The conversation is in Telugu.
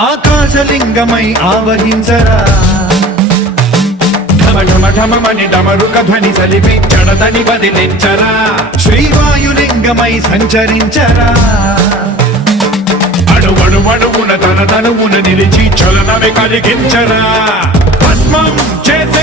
ఆకాశలింగమై ఆవహించరా ఢమఢమని డమరుక ధ్వని సలిపి జడదని వదిలించరా శ్రీవాయులింగమై సంచరించరా అణువణువున తన తనువున నిలిచి చలనమే కలిగించరా భస్మం చేసే